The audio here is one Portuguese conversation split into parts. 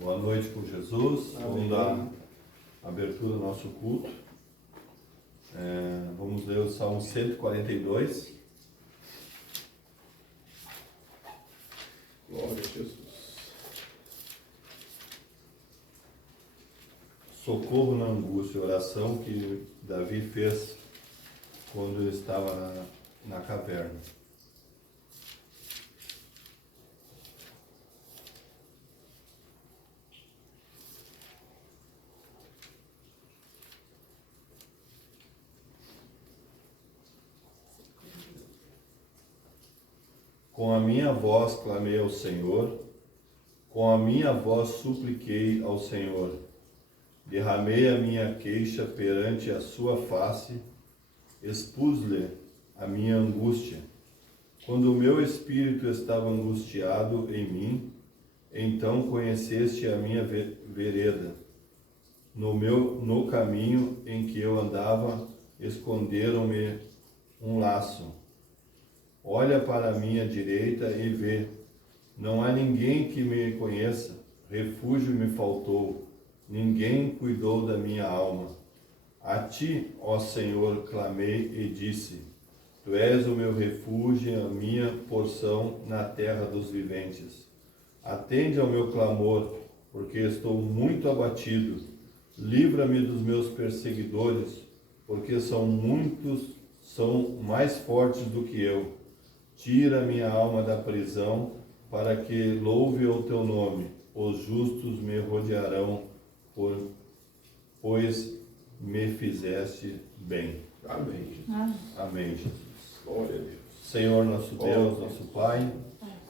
Boa noite com Jesus. Vamos dar abertura ao nosso culto. Vamos ler o Salmo 142. Glória a Jesus. Socorro na angústia, oração que Davi fez quando ele estava na caverna. Com a minha voz clamei ao Senhor, com a minha voz supliquei ao Senhor. Derramei a minha queixa perante a sua face, expus-lhe a minha angústia. Quando o meu espírito estava angustiado em mim, então conheceste a minha vereda. No caminho em que eu andava, esconderam-me um laço. Olha para a minha direita e vê. Não há ninguém que me conheça. Refúgio me faltou. Ninguém cuidou da minha alma. A ti, ó Senhor, clamei e disse: Tu és o meu refúgio e a minha porção na terra dos viventes. Atende ao meu clamor, porque estou muito abatido. Livra-me dos meus perseguidores, porque são mais fortes do que eu. Tira minha alma da prisão, para que louve o teu nome. Os justos me rodearão, pois me fizeste bem. Amém. Amém, Jesus. Glória a Deus. Senhor nosso Deus, nosso Pai,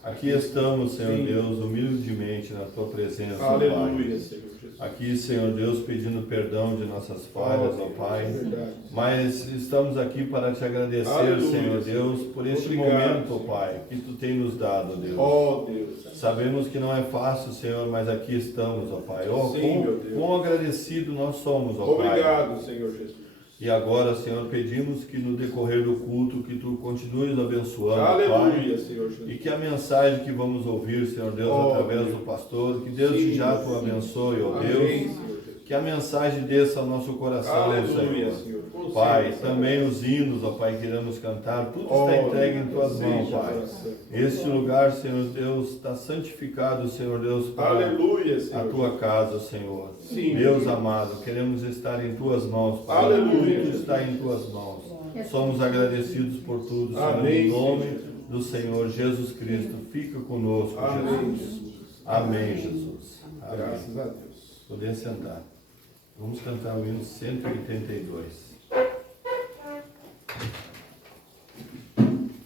aqui estamos, Senhor Sim. Deus, humildemente na Tua presença, ó Aleluia, Pai. Senhor Jesus. Aqui, Senhor Deus, pedindo perdão de nossas falhas, ó Pai. É verdade. Mas estamos aqui para te agradecer, Aleluia, Senhor Deus, por este Obrigado, momento, ó Senhor. Pai, que Tu tem nos dado, Deus. Ó Deus. Sabemos que não é fácil, Senhor, mas aqui estamos, ó Pai. Ó, Sim, meu Deus. quão agradecido nós somos, ó Pai. Obrigado, Senhor Jesus. E agora, Senhor, pedimos que no decorrer do culto, que Tu continues abençoando, Aleluia, Pai. Senhor Jesus. E que a mensagem que vamos ouvir, Senhor Deus, Ó, através Deus. do pastor, que Deus Sim, já sim. Tu abençoe, ó Amém, Deus. Senhor Jesus. Que a mensagem desça ao nosso coração, Aleluia, Senhor. Senhor. Com Pai, certeza. também os hinos, ó Pai, que iremos cantar, tudo Ó, está entregue em Deus, Tuas mãos, seja Pai. oração. Este lugar, Senhor Deus, está santificado, Senhor Deus, para Aleluia, Senhor. a Tua casa, Senhor. Sim, Deus Deus. amado, queremos estar em Tuas mãos, Pai. Aleluia, Tudo está Jesus. em Tuas mãos. Somos agradecidos por tudo, Senhor. Amém, Em nome Senhor. do Senhor Jesus Cristo, fica conosco, Amém, Jesus. Jesus. Amém, Jesus. Amém. Graças a Deus. Poder sentar. Vamos cantar o hino 182.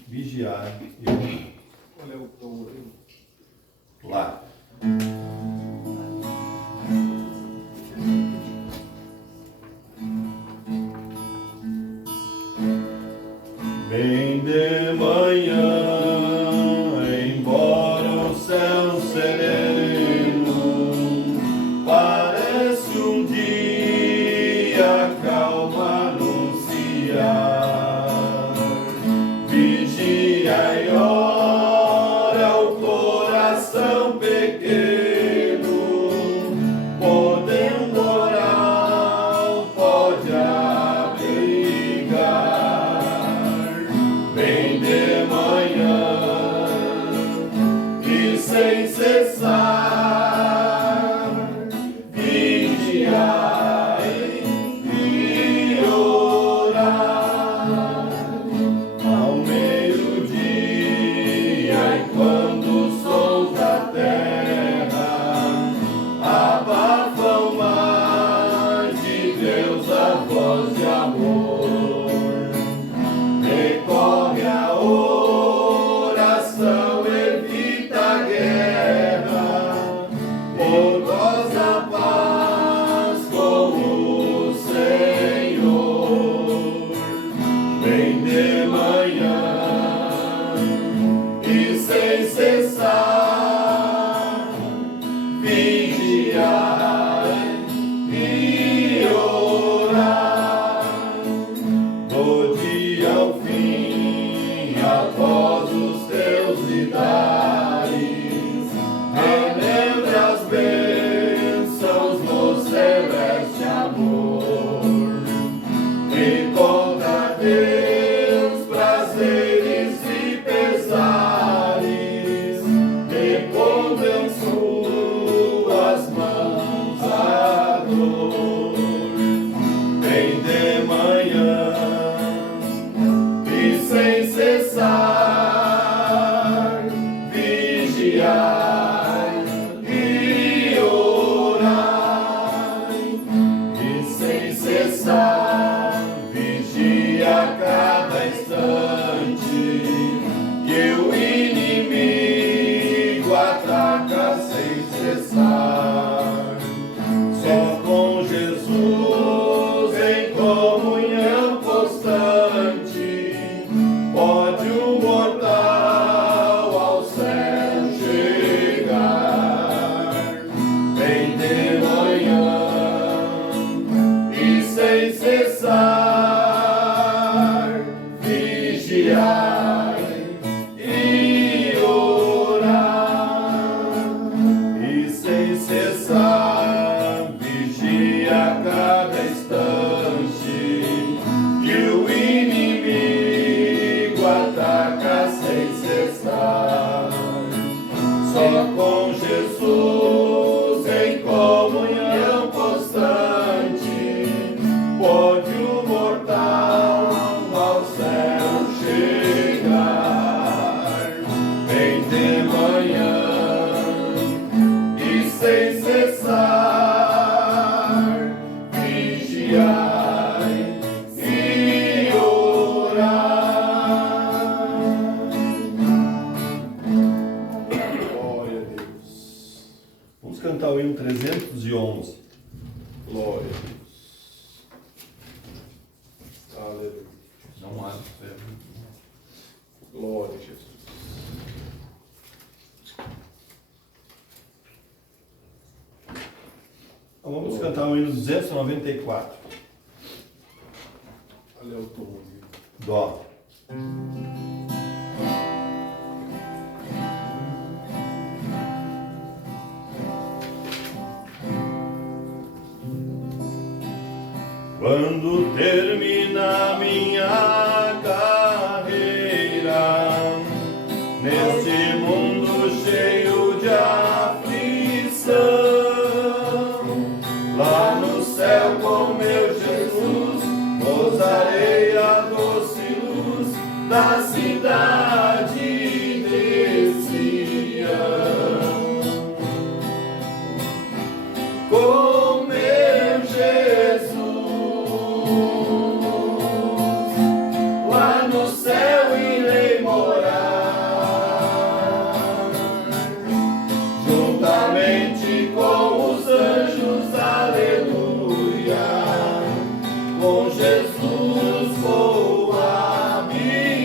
Vigiar e orar. Qual é o tom aí? Lá. Bem de manhã, embora o céu sereno parece um dia calmo anunciar, vigia e ora o coração pequeno, podendo orar, pode abrigar. Bem de manhã e sem cessar, vigiar e orar. Ao meio-dia e quando os sons da terra abafam mais de Deus a voz de amor, recorre a oração, evita a guerra, vigiai e orai, e sem cessar vigia a cada instante, que o inimigo ataca sem cessar. Só com Jesus em comunhão constante pode o mortal ao céu chegar. Vem de manhã e sem cessar vigiai e orar, e sem cessar vigia a cada instante, que o inimigo ataca sem cessar. Só com Jesus em comunhão constante pode o mortal ao céu chegar. Vem de manhã e sem cessar vigiai e orar. Glória a Deus. Vamos cantar o hino 311. Glória a Deus. Aleluia. Não há fé. Glória a Jesus. Então vamos cantar o hino 294. Olha o tom. Dó. Quando termina minha carreira neste mundo cheio de aflição, lá no céu com meu Jesus gozarei a doce luz da cidade de Sião. Com meu Jesus lá no céu irei morar, juntamente com os anjos, aleluia, com Jesus vou habitar.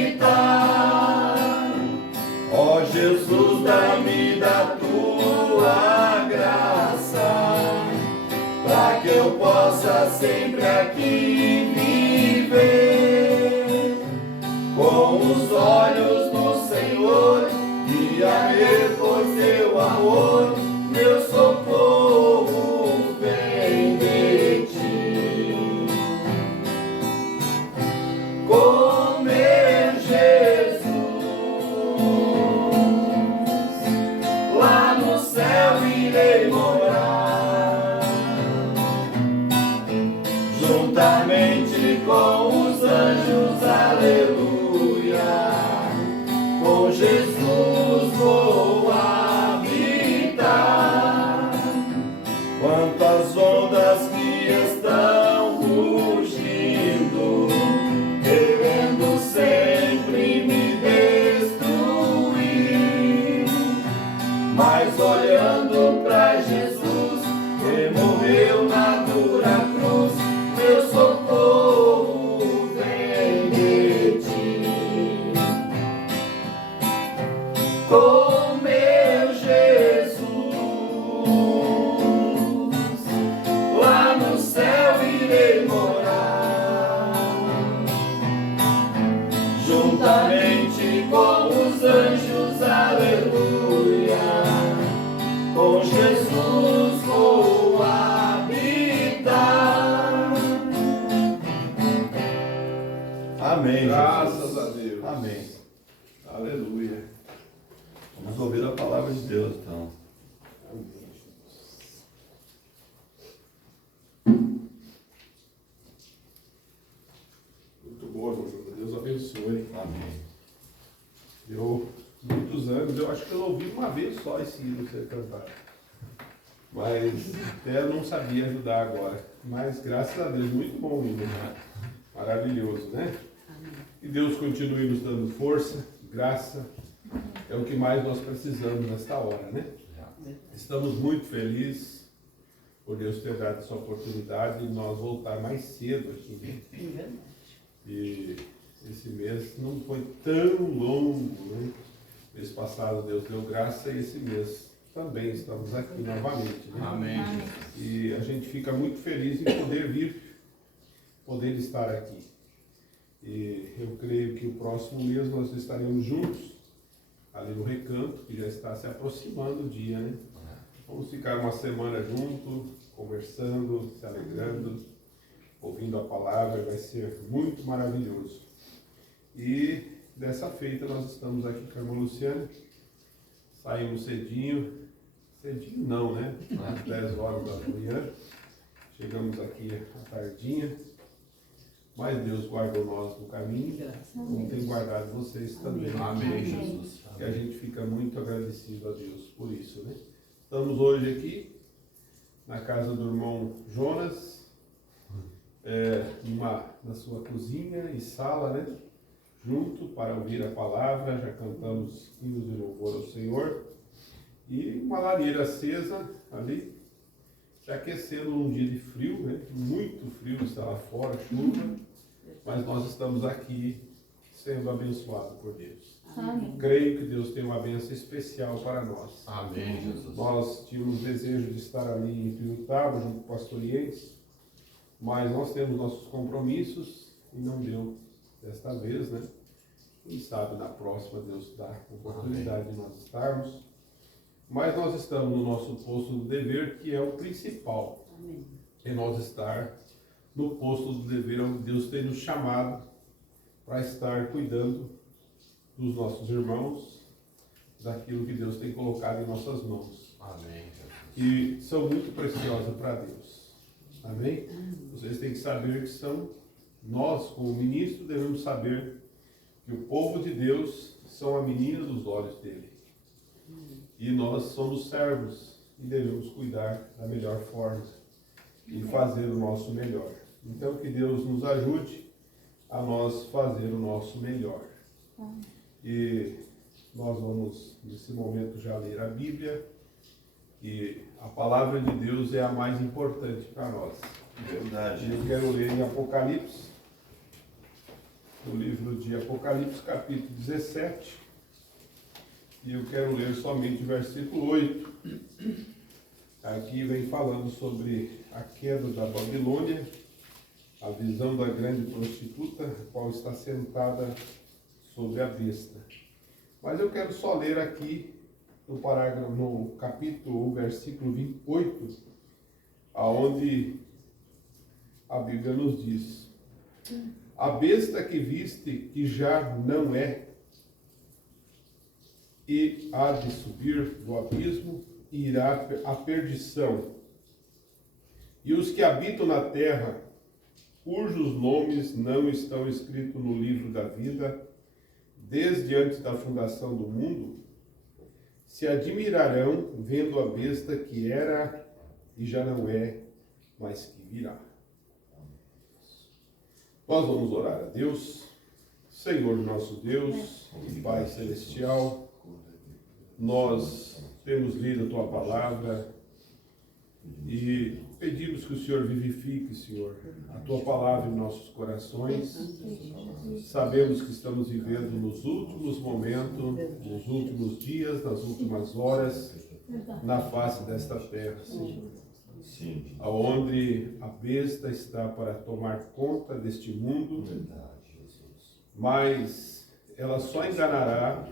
Ó Jesus, dá-me da tua graça, para que eu possa sempre aqui viver, com os olhos do Senhor e a ver por teu amor, meu socorro vem de ti. Com meu Jesus lá no céu irei morar, juntamente com os anjos, aleluia, com Jesus vou habitar. Quantas ondas que estão rugindo, querendo sempre me destruir, mas olhando pra Jesus, que morreu na dura cruz, meu socorro vem de ti. Com meu Jesus lá no céu irei morar, juntamente com os anjos, aleluia, com Jesus vou habitar. Amém. Graças a Deus. Amém. Aleluia. Vamos ouvir a palavra de Deus, então. Muito bom, irmão Júnior. Deus abençoe. Amém. Muitos anos eu acho que eu ouvi uma vez só esse hino ser cantado. Mas até eu não sabia ajudar agora. Mas graças a Deus, muito bom o hino. Maravilhoso, né? Que Deus continue nos dando força, graça. É o que mais nós precisamos nesta hora, né? Estamos muito felizes por Deus ter dado essa oportunidade de nós voltar mais cedo aqui. E esse mês não foi tão longo, né? Mês passado Deus deu graça e esse mês também estamos aqui novamente, né? Amém. E a gente fica muito feliz em poder vir, poder estar aqui. E eu creio que o próximo mês nós estaremos juntos, ali no Recanto, que já está se aproximando o dia, né? Vamos ficar uma semana junto, conversando, se alegrando, ouvindo a palavra, vai ser muito maravilhoso. E dessa feita nós estamos aqui com a irmã Luciana, saímos cedinho não, né? Às 10 horas da manhã, chegamos aqui à tardinha, mas Deus guardou nós no caminho, como tem guardado vocês também. Amém, Jesus. E a gente fica muito agradecido a Deus por isso, né? Estamos hoje aqui na casa do irmão Jonas, na sua cozinha e sala, né? Junto para ouvir a palavra, já cantamos hinos de louvor ao Senhor. E uma lareira acesa ali, se aquecendo num dia de frio, né? Muito frio está lá fora, chuva, mas nós estamos aqui sendo abençoados por Deus. Amém. Creio que Deus tem uma bênção especial para nós. Amém, Jesus. Nós tínhamos desejo de estar ali em Pirutaba, junto com o pastor Iens, mas nós temos nossos compromissos e não deu desta vez, né? Quem sabe na próxima Deus dá a oportunidade de nós estarmos. Mas nós estamos no nosso posto do dever, que é o principal. Amém. É nós estar no posto do dever, onde Deus tem nos chamado para estar cuidando dos nossos irmãos, daquilo que Deus tem colocado em nossas mãos. Amém, Jesus. E são muito preciosas para Deus. Amém? Vocês têm que saber que nós, como ministro, devemos saber que o povo de Deus são a menina dos olhos dele. E nós somos servos e devemos cuidar da melhor forma e fazer o nosso melhor. Então, que Deus nos ajude a nós fazer o nosso melhor. E nós vamos, nesse momento, já ler a Bíblia, e a palavra de Deus é a mais importante para nós. Verdade. Eu quero ler em Apocalipse, no livro de Apocalipse, capítulo 17, e eu quero ler somente o versículo 8. Aqui vem falando sobre a queda da Babilônia, a visão da grande prostituta, a qual está sentada sobre a besta. Mas eu quero só ler aqui no parágrafo, no capítulo 1, versículo 28, aonde a Bíblia nos diz: a besta que viste, que já não é, e há de subir do abismo, e irá à perdição. E os que habitam na terra, cujos nomes não estão escritos no livro da vida, desde antes da fundação do mundo, se admirarão vendo a besta que era e já não é, mas que virá. Nós vamos orar a Deus. Senhor nosso Deus, Pai Celestial, nós temos lido a Tua palavra e pedimos que o Senhor vivifique, Senhor, a Tua palavra em nossos corações. Sabemos que estamos vivendo nos últimos momentos, nos últimos dias, nas últimas horas, na face desta terra, Senhor. Sim. Aonde a besta está para tomar conta deste mundo, mas ela só enganará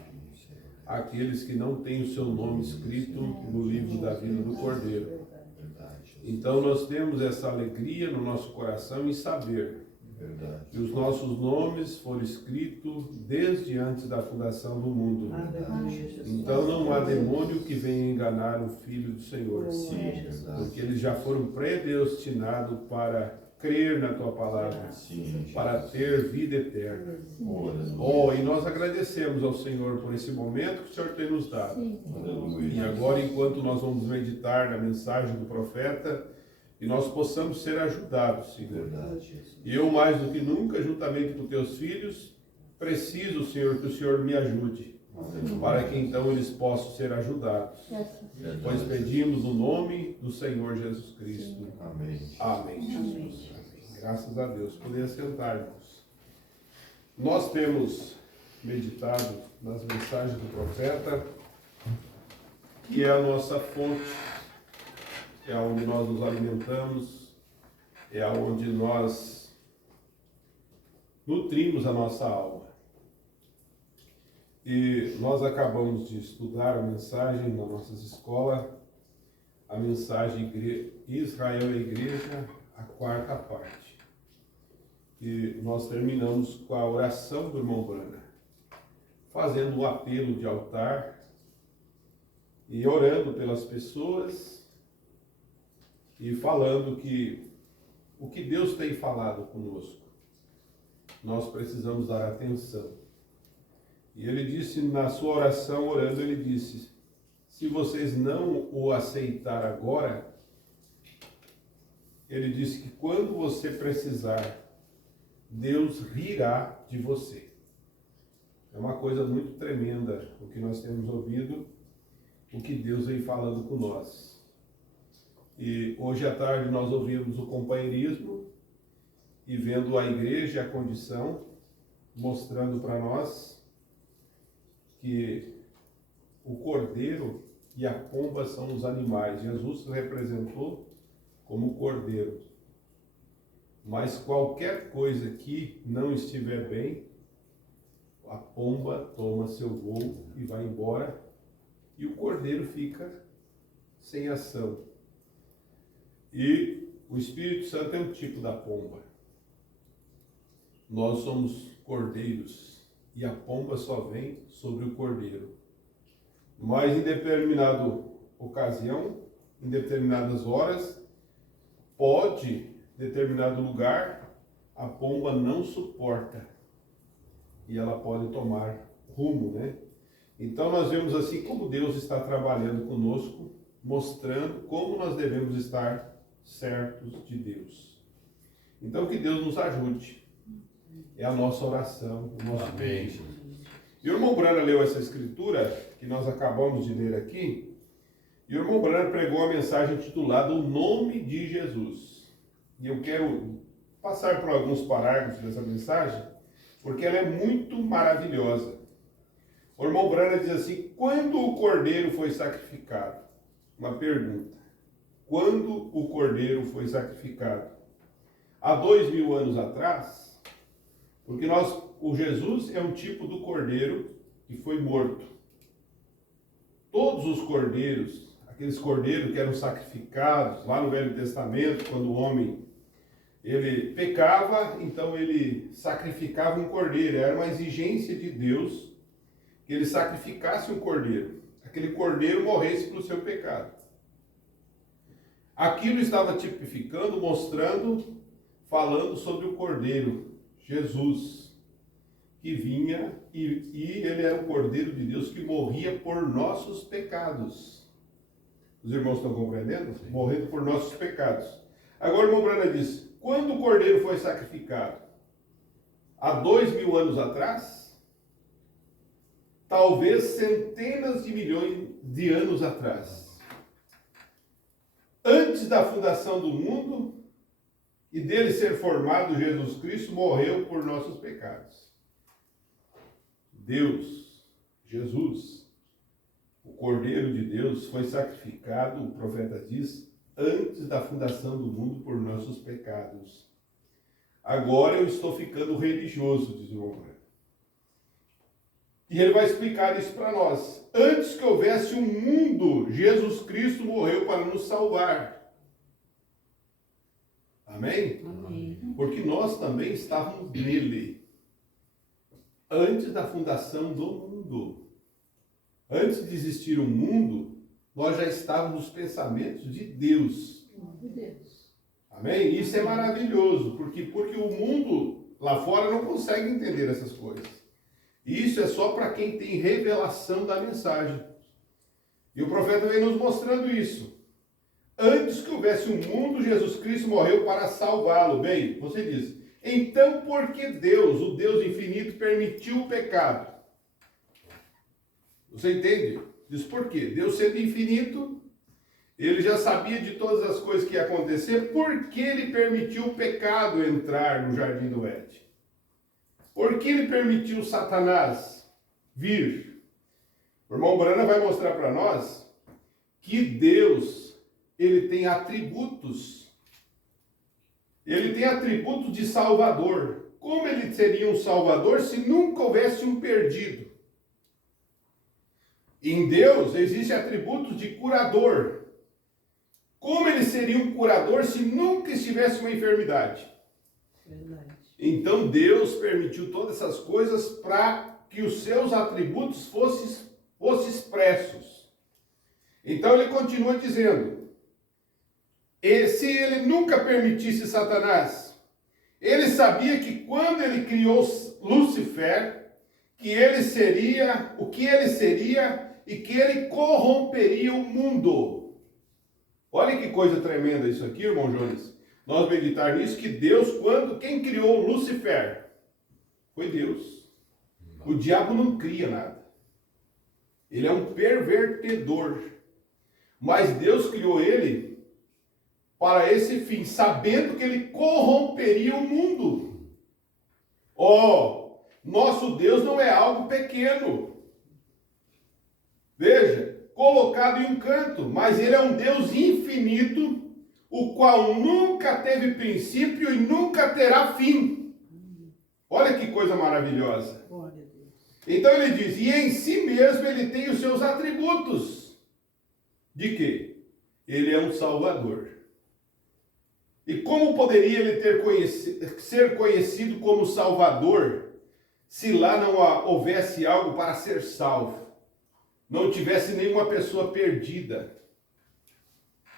aqueles que não têm o seu nome escrito no livro da vida do Cordeiro. Então nós temos essa alegria no nosso coração em saber que os nossos nomes foram escritos desde antes da fundação do mundo. Então não há demônio que venha enganar o Filho do Senhor, porque eles já foram predestinados para crer na tua palavra, Sim, para ter vida eterna. Aleluia. E nós agradecemos ao Senhor por esse momento que o Senhor tem nos dado. E Aleluia. agora, enquanto nós vamos meditar na mensagem do profeta, que nós possamos ser ajudados, Senhor. Verdade, Jesus. E eu, mais do que nunca, juntamente com teus filhos, preciso, Senhor, que o Senhor me ajude, para que então eles possam ser ajudados. Verdade. Pois pedimos no nome do Senhor Jesus Cristo. Amém. Amém, Jesus. Amém. Graças a Deus. Poder sentar, irmãos. Nós temos meditado nas mensagens do profeta, que é a nossa fonte, é onde nós nos alimentamos, é onde nós nutrimos a nossa alma. E nós acabamos de estudar a mensagem na nossa escola, a mensagem Israel e Igreja, a 4ª parte. E nós terminamos com a oração do irmão Branham, fazendo um apelo de altar e orando pelas pessoas e falando que o que Deus tem falado conosco, nós precisamos dar atenção. E ele disse na sua oração, orando, ele disse: se vocês não o aceitar agora, ele disse que quando você precisar, Deus rirá de você. É uma coisa muito tremenda o que nós temos ouvido, o que Deus vem falando com nós. E hoje à tarde nós ouvimos o companheirismo e vendo a igreja, a condição, mostrando para nós que o cordeiro e a pomba são os animais. Jesus se representou como cordeiro. Mas qualquer coisa que não estiver bem, a pomba toma seu voo e vai embora, e o cordeiro fica sem ação. E o Espírito Santo é um tipo da pomba. Nós somos cordeiros e a pomba só vem sobre o cordeiro. Mas em determinada ocasião, em determinadas horas, pode, em determinado lugar, a pomba não suporta e ela pode tomar rumo, né? Então nós vemos assim como Deus está trabalhando conosco, mostrando como nós devemos estar certos de Deus. Então que Deus nos ajude. É a nossa oração, o nosso pedido. E o irmão Branham leu essa escritura que nós acabamos de ler aqui, e o irmão Branham pregou a mensagem titulada O Nome de Jesus. E eu quero passar por alguns parágrafos dessa mensagem, porque ela é muito maravilhosa. O irmão Branham diz assim: quando o cordeiro foi sacrificado? Uma pergunta. Quando o cordeiro foi sacrificado? Há 2000 anos atrás? Porque o Jesus é um tipo do cordeiro que foi morto. Todos os cordeiros, aqueles cordeiros que eram sacrificados lá no Velho Testamento, quando o homem ele pecava, então ele sacrificava um cordeiro. Era uma exigência de Deus que ele sacrificasse um cordeiro. Aquele cordeiro morresse pelo seu pecado. Aquilo estava tipificando, mostrando, falando sobre o cordeiro, Jesus, que vinha e ele era o Cordeiro de Deus que morria por nossos pecados. Os irmãos estão compreendendo? Sim. Morrendo por nossos pecados. Agora o irmão Branham diz: quando o cordeiro foi sacrificado? Há 2000 anos atrás? Talvez centenas de milhões de anos atrás. Antes da fundação do mundo e dele ser formado, Jesus Cristo morreu por nossos pecados. Deus, Jesus, o Cordeiro de Deus, foi sacrificado, o profeta diz, antes da fundação do mundo por nossos pecados. Agora eu estou ficando religioso, diz o irmão Branham. E ele vai explicar isso para nós. Antes que houvesse um mundo, Jesus Cristo morreu para nos salvar. Amém? Amém. Porque nós também estávamos nele. Antes da fundação do mundo. Antes de existir um mundo, nós já estávamos nos pensamentos de Deus. De Deus. Amém? Isso é maravilhoso, porque o mundo lá fora não consegue entender essas coisas. Isso é só para quem tem revelação da mensagem. E o profeta vem nos mostrando isso. Antes que houvesse um mundo, Jesus Cristo morreu para salvá-lo. Bem, você diz, então por que Deus, o Deus infinito, permitiu o pecado? Você entende? Diz por quê? Deus sendo infinito, ele já sabia de todas as coisas que ia acontecer. Por que ele permitiu o pecado entrar no jardim do Éden? Por que ele permitiu Satanás vir? O irmão Brana vai mostrar para nós que Deus, ele tem atributos. Ele tem atributos de salvador. Como ele seria um salvador se nunca houvesse um perdido? Em Deus existem atributos de curador. Como ele seria um curador se nunca estivesse uma enfermidade? Verdade. Então Deus permitiu todas essas coisas para que os seus atributos fossem expressos. Então ele continua dizendo, e se ele nunca permitisse Satanás, ele sabia que quando ele criou Lúcifer, que ele seria, o que ele seria e que ele corromperia o mundo. Olha que coisa tremenda isso aqui, irmão Jones. Nós meditar nisso, que Deus, quem criou Lúcifer? Foi Deus. O diabo não cria nada. Ele é um pervertedor. Mas Deus criou ele para esse fim, sabendo que ele corromperia o mundo. Nosso Deus não é algo pequeno. Veja, colocado em um canto, mas ele é um Deus infinito, o qual nunca teve princípio e nunca terá fim. Olha que coisa maravilhosa. Glória a Deus. Então ele diz, e em si mesmo ele tem os seus atributos. De quê? Ele é um salvador. E como poderia ele ser conhecido como salvador, se lá não houvesse algo para ser salvo? Não tivesse nenhuma pessoa perdida.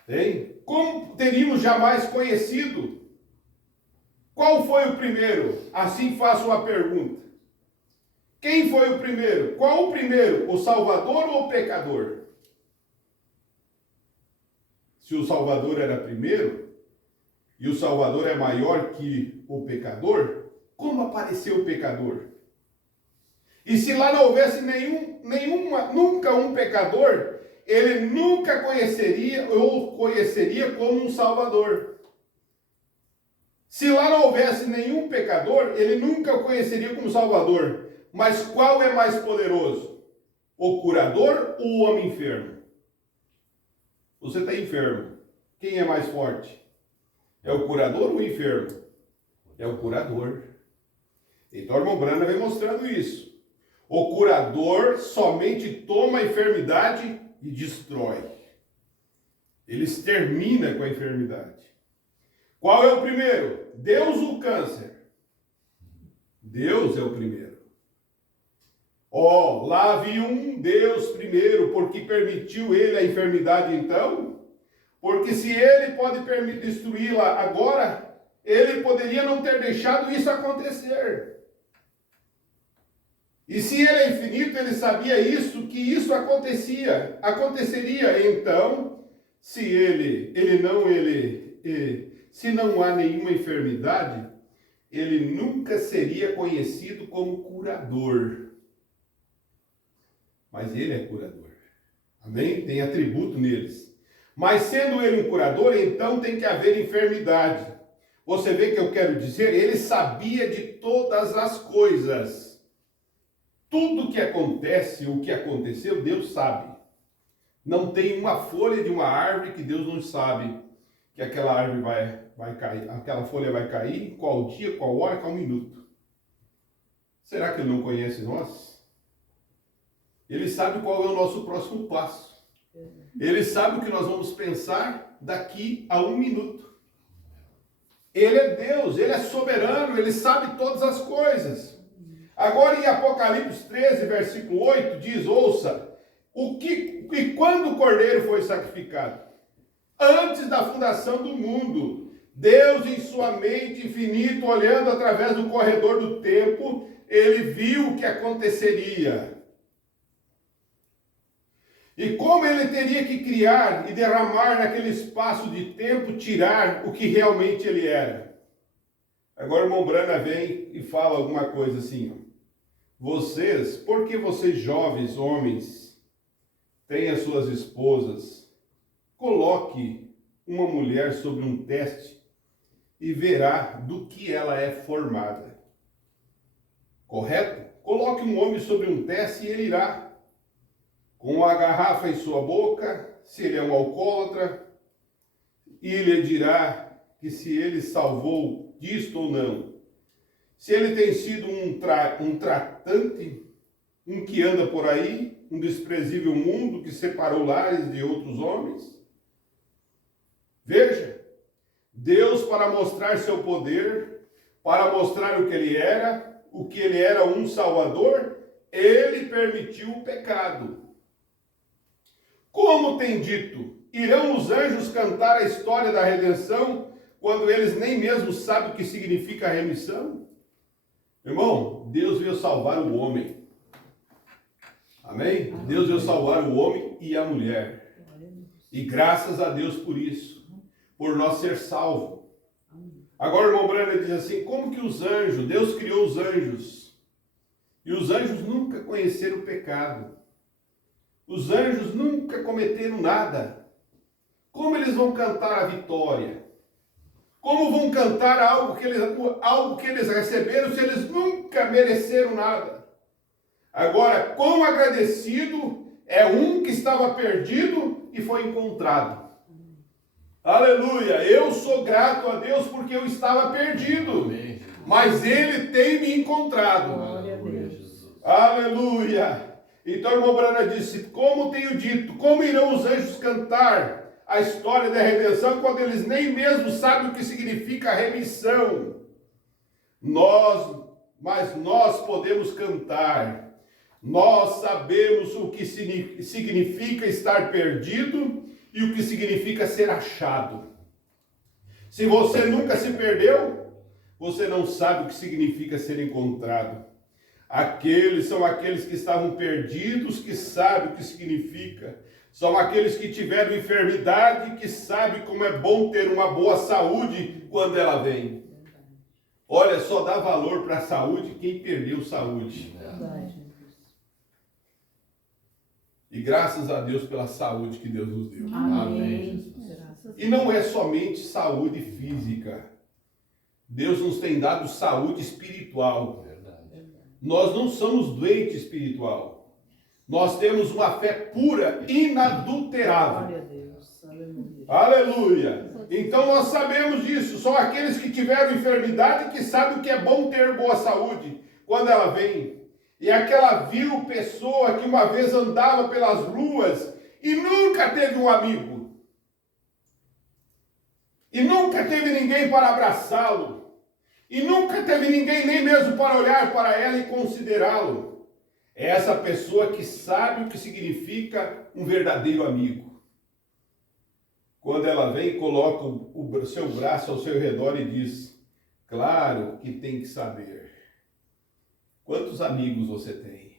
Hein? Como teríamos jamais conhecido? Qual foi o primeiro? Assim faço uma pergunta. Quem foi o primeiro? Qual o primeiro? O Salvador ou o pecador? Se o Salvador era primeiro, e o Salvador é maior que o pecador, como apareceu o pecador? E se lá não houvesse nunca um pecador, ele nunca conheceria como um Salvador. Se lá não houvesse nenhum pecador, ele nunca o conheceria como Salvador. Mas qual é mais poderoso? O curador ou o homem enfermo? Você está enfermo. Quem é mais forte? É o curador ou o enfermo? É o curador. Então o irmão Brana vem mostrando isso. O curador somente toma a enfermidade e destrói. Ele extermina com a enfermidade. Qual é o primeiro? Deus ou o câncer? Deus é o primeiro. Lá havia um Deus primeiro, porque permitiu ele a enfermidade então? Porque se ele pode destruí-la agora, ele poderia não ter deixado isso acontecer. E se ele é infinito, ele sabia isso, que isso aconteceria. Então, se se não há nenhuma enfermidade, ele nunca seria conhecido como curador. Mas ele é curador. Amém? Tem atributo neles. Mas sendo ele um curador, então tem que haver enfermidade. Você vê que eu quero dizer? Ele sabia de todas as coisas. Tudo que acontece, o que aconteceu, Deus sabe. Não tem uma folha de uma árvore que Deus não sabe que aquela árvore vai cair, aquela folha vai cair, qual dia, qual hora, qual minuto. Será que ele não conhece nós? Ele sabe qual é o nosso próximo passo. Ele sabe o que nós vamos pensar daqui a 1 minuto. Ele é Deus, ele é soberano, ele sabe todas as coisas. Agora em Apocalipse 13, versículo 8, diz, ouça, e quando o cordeiro foi sacrificado? Antes da fundação do mundo, Deus, em sua mente infinita, olhando através do corredor do tempo, ele viu o que aconteceria. E como ele teria que criar e derramar naquele espaço de tempo, tirar o que realmente ele era. Agora o irmão Brana vem e fala alguma coisa assim, ó. Vocês, por que vocês jovens homens têm as suas esposas? Coloque uma mulher sobre um teste e verá do que ela é formada. Correto? Coloque um homem sobre um teste e ele irá. Com a garrafa em sua boca, se ele é um alcoólatra, e lhe dirá que se ele salvou disto ou não. Se ele tem sido um tratante, um que anda por aí, um desprezível mundo que separou lares de outros homens. Veja, Deus, para mostrar seu poder, para mostrar o que ele era um salvador, ele permitiu o pecado. Como tem dito, irão os anjos cantar a história da redenção, quando eles nem mesmo sabem o que significa a remissão? Irmão, Deus veio salvar o homem. Amém? Deus veio salvar o homem e a mulher. E graças a Deus por isso, por nós ser salvo. Agora o irmão Brana diz assim, como que os anjos, Deus criou os anjos, e os anjos nunca conheceram o pecado. Os anjos nunca cometeram nada. Como eles vão cantar a vitória? Como vão cantar algo que eles receberam se eles nunca mereceram nada? Agora, quão agradecido é um que estava perdido e foi encontrado. Aleluia! Eu sou grato a Deus porque eu estava perdido, mas Ele tem me encontrado. Glória a Deus. Aleluia! Então, irmão Brana disse, como tenho dito, como irão os anjos cantar a história da redenção quando eles nem mesmo sabem o que significa a remissão? Mas nós podemos cantar. Nós sabemos o que significa estar perdido e o que significa ser achado. Se você nunca se perdeu, você não sabe o que significa ser encontrado. São aqueles que estavam perdidos, que sabem o que significa. São aqueles que tiveram enfermidade, que sabem como é bom ter uma boa saúde quando ela vem. Olha, só dá valor para a saúde quem perdeu saúde. Verdade. E graças a Deus pela saúde que Deus nos deu. Amém. Graças E não é somente saúde física. Deus nos tem dado saúde espiritual. Nós não somos doentes espiritual. Nós temos uma fé pura, inadulterável. Glória a Deus. Aleluia. Aleluia. Então nós sabemos disso. São aqueles que tiveram enfermidade que sabem o que é bom ter boa saúde quando ela vem. E aquela vil pessoa que uma vez andava pelas ruas e nunca teve um amigo. E nunca teve ninguém para abraçá-lo. E nunca teve ninguém nem mesmo para olhar para ela e considerá-lo. É essa pessoa que sabe o que significa um verdadeiro amigo. Quando ela vem, coloca o seu braço ao seu redor e diz, claro que tem que saber. Quantos amigos você tem?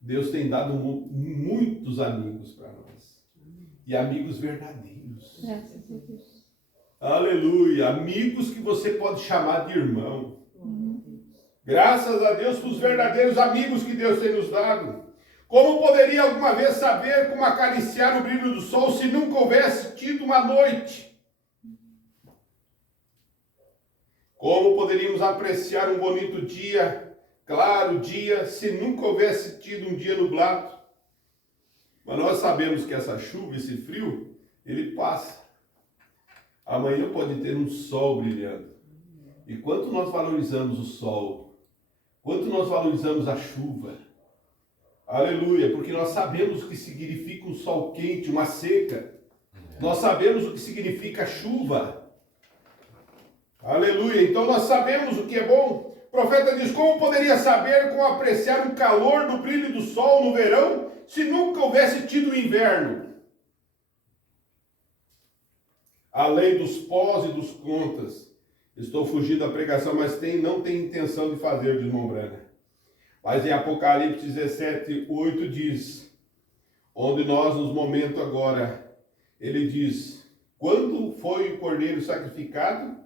Deus tem dado muitos amigos para nós. E amigos verdadeiros. Aleluia, amigos que você pode chamar de irmão. Graças a Deus pelos verdadeiros amigos que Deus tem nos dado. Como poderia alguma vez saber como acariciar o brilho do sol se nunca houvesse tido uma noite? Como poderíamos apreciar um bonito dia, claro dia, se nunca houvesse tido um dia nublado? Mas nós sabemos que essa chuva, esse frio, ele passa. Amanhã pode ter um sol brilhando. E quanto nós valorizamos o sol? Quanto nós valorizamos a chuva? Aleluia, porque nós sabemos o que significa um sol quente, uma seca. Nós sabemos o que significa chuva. Aleluia, então nós sabemos o que é bom. O profeta diz, como poderia saber como apreciar o calor do brilho do sol no verão, se nunca houvesse tido inverno? além dos pós e dos contras. Estou fugindo da pregação, mas não tenho intenção de fazer, diz Mombrana. Mas em Apocalipse 17, 8 diz, onde nós, nos momentos agora, ele diz, quando foi o cordeiro sacrificado?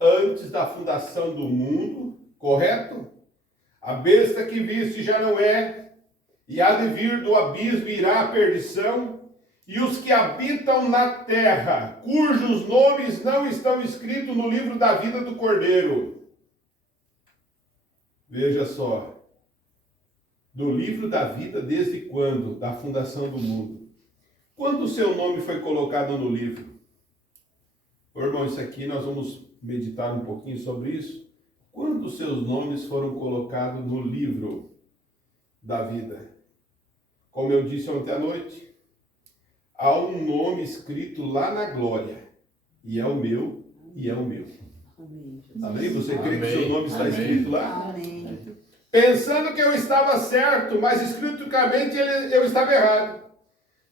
Antes da fundação do mundo, correto? A besta que viste já não é, e há de vir do abismo irá a perdição, e os que habitam na terra, cujos nomes não estão escritos no livro da vida do Cordeiro. Veja só, do livro da vida desde quando? Da fundação do mundo. Quando o seu nome foi colocado no livro? Ô, irmão, isso aqui nós vamos meditar um pouquinho sobre isso. Quando os seus nomes foram colocados no livro da vida? Como eu disse ontem à noite, há um nome escrito lá na glória, e é o meu, e é o meu. Amém. Amém? Você crê que o seu Amém. nome está Amém. escrito lá? Amém. Pensando que eu estava certo, mas escrituricamente eu estava errado.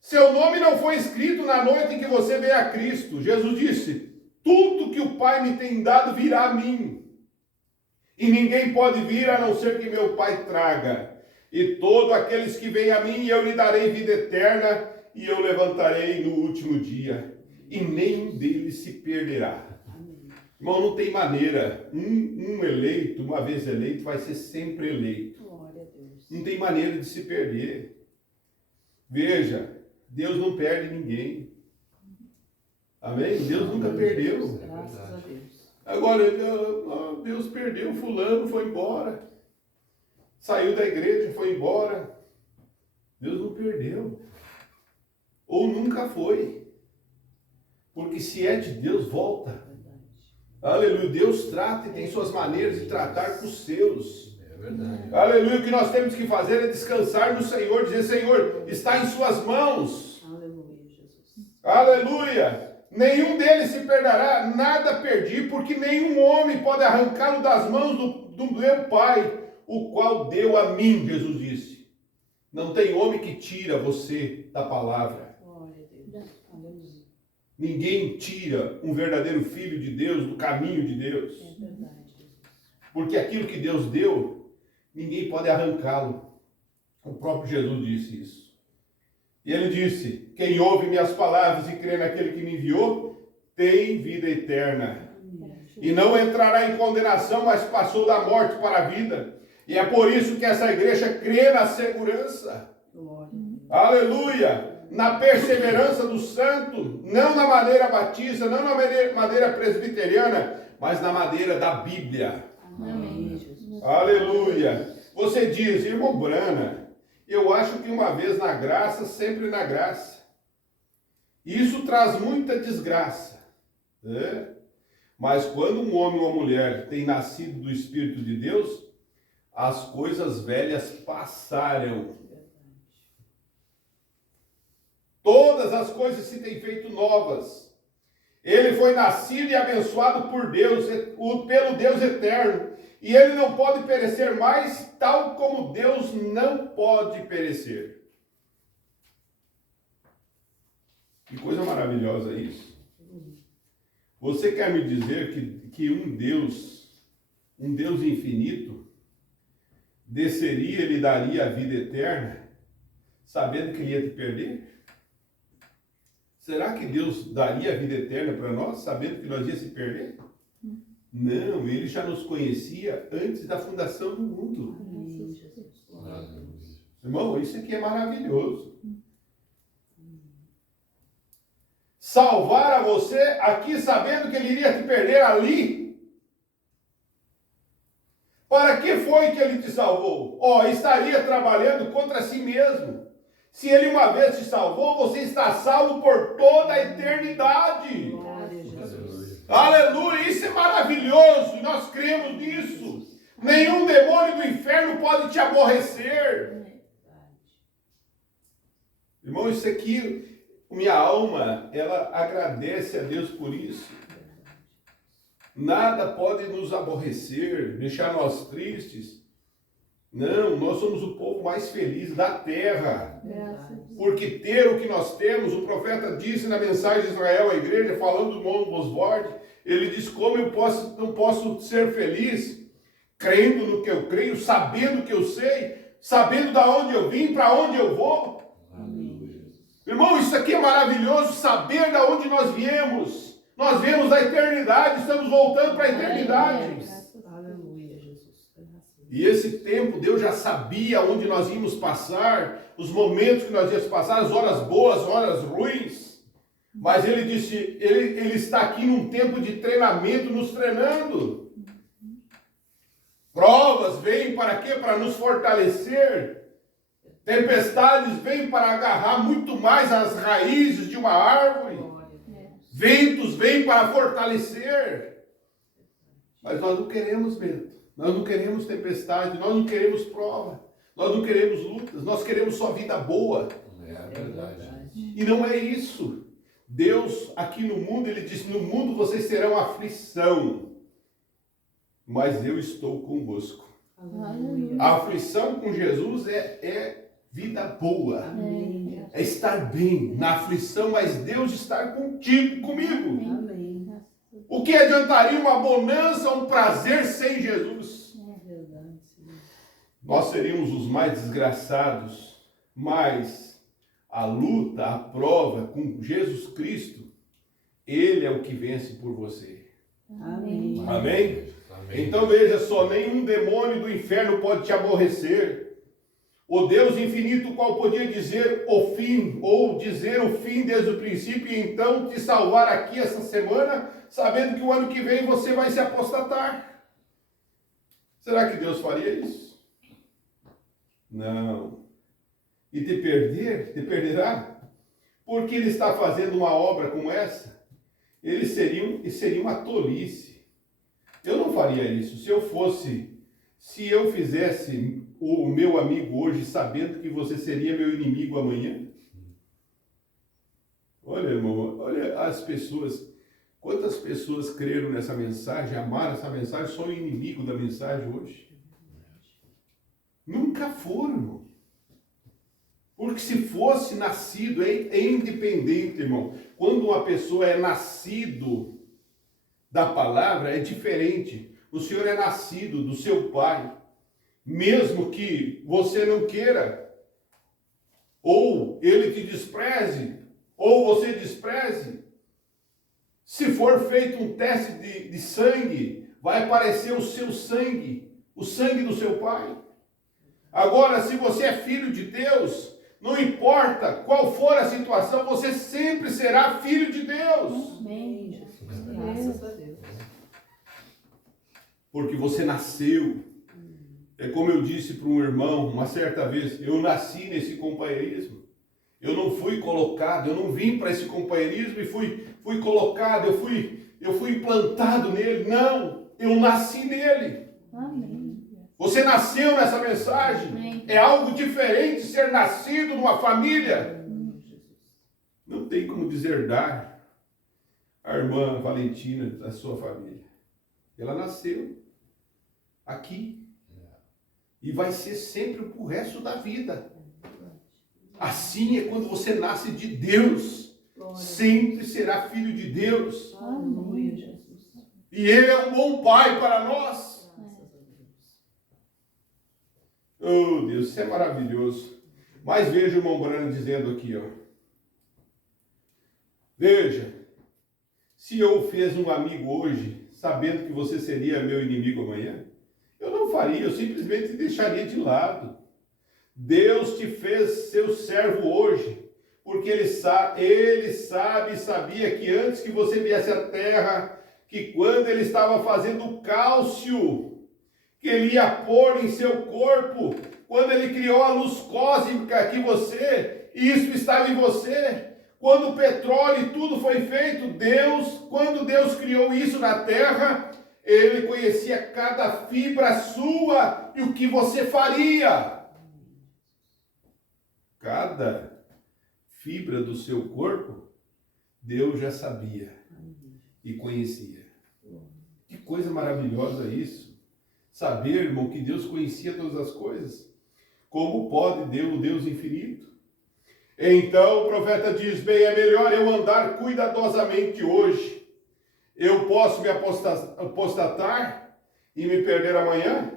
Seu nome não foi escrito na noite em que você veio a Cristo. Jesus disse, tudo que o Pai me tem dado virá a mim. E ninguém pode vir a não ser que meu Pai traga. E todos aqueles que vêm a mim, eu lhe darei vida eterna, e eu levantarei no último dia. E nenhum deles se perderá. Amém. Irmão, não tem maneira. Um eleito, uma vez eleito, vai ser sempre eleito. Glória a Deus. Não tem maneira de se perder. Veja, Deus não perde ninguém. Amém? Deus nunca perdeu. Graças a Deus. Agora, Deus perdeu, fulano foi embora. Saiu da igreja, foi embora. Deus não perdeu. Ou nunca foi. Porque se é de Deus, volta. Verdade. Aleluia. Deus trata e tem suas maneiras de tratar com os seus. É verdade. Aleluia. O que nós temos que fazer é descansar no Senhor, dizer, Senhor, está em suas mãos. Aleluia, Jesus. Aleluia. Nenhum deles se perderá, nada perdi, porque nenhum homem pode arrancá-lo das mãos do meu Pai, o qual deu a mim, Jesus disse. Não tem homem que tira você da palavra. Glória a Deus. Aleluia. Ninguém tira um verdadeiro filho de Deus do caminho de Deus. É verdade, Jesus. Porque aquilo que Deus deu, ninguém pode arrancá-lo. O próprio Jesus disse isso. E ele disse, quem ouve minhas palavras e crê naquele que me enviou, tem vida eterna. Amém. E não entrará em condenação, mas passou da morte para a vida. E é por isso que essa igreja crê na segurança. Glória a Deus. Aleluia! Na perseverança do santo, não na maneira batista, não na maneira presbiteriana, mas na maneira da Bíblia. Amém, Jesus. Aleluia! Você diz, irmão Brana, eu acho que uma vez na graça, sempre na graça. Isso traz muita desgraça, né? Mas quando um homem ou uma mulher tem nascido do Espírito de Deus, as coisas velhas passaram. Todas as coisas se têm feito novas. Ele foi nascido e abençoado por Deus, pelo Deus eterno. E ele não pode perecer mais, tal como Deus não pode perecer. Que coisa maravilhosa isso. Você quer me dizer que um Deus infinito, desceria e lhe daria a vida eterna, sabendo que ele ia te perder? Será que Deus daria a vida eterna para nós, sabendo que nós ia se perder? Não, ele já nos conhecia antes da fundação do mundo. Amém, Jesus. Glória a Deus. Irmão, isso aqui é maravilhoso. Salvar a você aqui, sabendo que ele iria te perder ali. Para que foi que ele te salvou? Estaria trabalhando contra si mesmo. Se ele uma vez te salvou, você está salvo por toda a eternidade. Glória a Jesus. Aleluia, isso é maravilhoso, e nós cremos nisso. Nenhum demônio do inferno pode te aborrecer. Irmão, isso aqui, minha alma, ela agradece a Deus por isso. Nada pode nos aborrecer, deixar nós tristes. Não, nós somos o povo mais feliz da terra. Graças a Deus. Porque ter o que nós temos, o profeta disse na mensagem de Israel à igreja, falando do Monte Bosworth, ele diz: como eu não posso ser feliz crendo no que eu creio, sabendo o que eu sei, sabendo de onde eu vim, para onde eu vou. Irmão, isso aqui é maravilhoso, saber de onde nós viemos. Nós viemos da eternidade, estamos voltando para a eternidade. Aleluia, Jesus. E esse tempo, Deus já sabia onde nós íamos passar, os momentos que nós íamos passar, as horas boas, as horas ruins. Mas Ele disse, ele está aqui num tempo de treinamento, nos treinando. Provas vêm para quê? Para nos fortalecer. Tempestades vêm para agarrar muito mais as raízes de uma árvore. Ventos vêm para fortalecer. Mas nós não queremos vento. Nós não queremos tempestade. Nós não queremos prova. Nós não queremos lutas. Nós queremos só vida boa. É verdade. E não é isso. Deus aqui no mundo, Ele disse: no mundo vocês terão aflição. Mas eu estou convosco. Aleluia. A aflição com Jesus é vida boa. Amém. É estar bem na aflição, mas Deus estar contigo, comigo. Amém. O que adiantaria uma bonança, um prazer sem Jesus? É verdade, Senhor. Nós seríamos os mais desgraçados, mas a luta, a prova com Jesus Cristo, Ele é o que vence por você. Amém. Amém? Amém. Então veja só, nenhum demônio do inferno pode te aborrecer. O Deus infinito, qual podia dizer o fim, ou dizer o fim desde o princípio, e então te salvar aqui essa semana, sabendo que o ano que vem você vai se apostatar. Será que Deus faria isso? Não. E te perderá? Porque Ele está fazendo uma obra como essa? Seria uma tolice. Eu não faria isso. Se eu fizesse o meu amigo hoje, sabendo que você seria meu inimigo amanhã. Olha, irmão, olha as pessoas, quantas pessoas creram nessa mensagem, amaram essa mensagem, são o inimigo da mensagem hoje. Nunca foram, irmão. Porque se fosse nascido, é independente, irmão. Quando uma pessoa é nascido da palavra, é diferente. O Senhor é nascido do seu Pai. Mesmo que você não queira, ou Ele te despreze, ou você despreze, se for feito um teste de sangue, vai aparecer o seu sangue, o sangue do seu Pai. Agora, se você é filho de Deus, não importa qual for a situação, você sempre será filho de Deus. Amém, Jesus. Graças a Deus. Porque você nasceu. É como eu disse para um irmão uma certa vez, eu nasci nesse companheirismo. Eu não fui colocado, eu não vim para esse companheirismo e fui colocado, eu fui implantado nele. Não, eu nasci nele. Amém. Você nasceu nessa mensagem. Amém. É algo diferente ser nascido numa família. Não tem como deserdar a irmã Valentina da sua família. Ela nasceu aqui. E vai ser sempre pro resto da vida. Assim é quando você nasce de Deus. Glória. Sempre será filho de Deus. Aleluia, Jesus. E Ele é um bom Pai para nós. Graças a Deus. Oh, Deus, isso é maravilhoso. Mas veja o irmão Brano dizendo aqui, ó. Veja, se eu fiz um amigo hoje, sabendo que você seria meu inimigo amanhã, eu não faria, eu simplesmente deixaria de lado. Deus te fez seu servo hoje, porque Ele sabe e sabia que antes que você viesse à terra, que quando Ele estava fazendo o cálcio, que Ele ia pôr em seu corpo, quando Ele criou a luz cósmica que isso estava em você, quando o petróleo e tudo foi feito, quando Deus criou isso na terra, Ele conhecia cada fibra sua e o que você faria. Cada fibra do seu corpo, Deus já sabia e conhecia. Que coisa maravilhosa isso. saber, irmão, que Deus conhecia todas as coisas? Como pode Deus, o Deus infinito? Então o profeta diz, bem, é melhor eu andar cuidadosamente hoje. Eu posso me apostatar e me perder amanhã?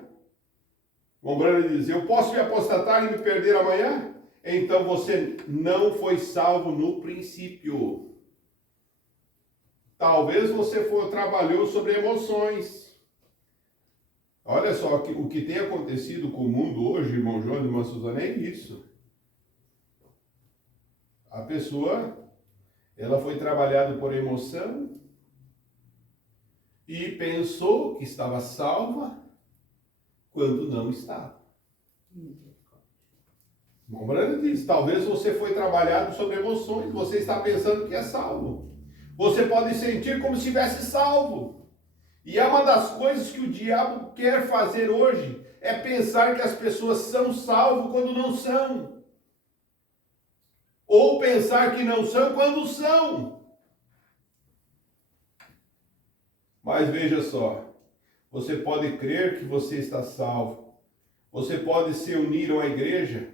Lembrando, ele diz, eu posso me apostatar e me perder amanhã? Então você não foi salvo no princípio. Talvez você trabalhou sobre emoções. Olha só, o que tem acontecido com o mundo hoje, irmão João e irmã Suzana, é isso. A pessoa, ela foi trabalhada por emoção e pensou que estava salva quando não estava. Irmão Brando diz, talvez você foi trabalhado sobre emoções, você está pensando que é salvo. Você pode sentir como se estivesse salvo. E é uma das coisas que o diabo quer fazer hoje, é pensar que as pessoas são salvas quando não são. Ou pensar que não são quando são. Mas veja só, você pode crer que você está salvo. Você pode se unir a uma igreja.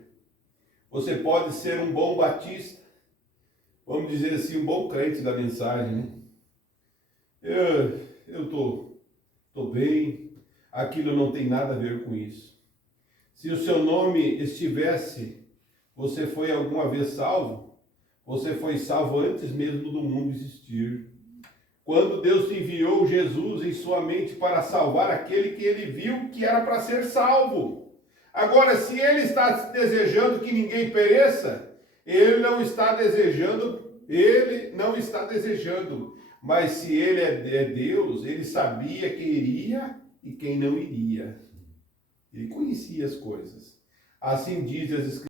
Você pode ser um bom batista. Vamos dizer assim, um bom crente da mensagem, né? Eu tô bem, aquilo não tem nada a ver com isso. Se o seu nome estivesse, você foi alguma vez salvo, você foi salvo antes mesmo do mundo existir. Quando Deus enviou Jesus em sua mente para salvar aquele que ele viu que era para ser salvo. Agora, se ele está desejando que ninguém pereça, ele não está desejando. Mas se ele é Deus, ele sabia quem iria e quem não iria. Ele conhecia as coisas. Assim diz as Escrituras.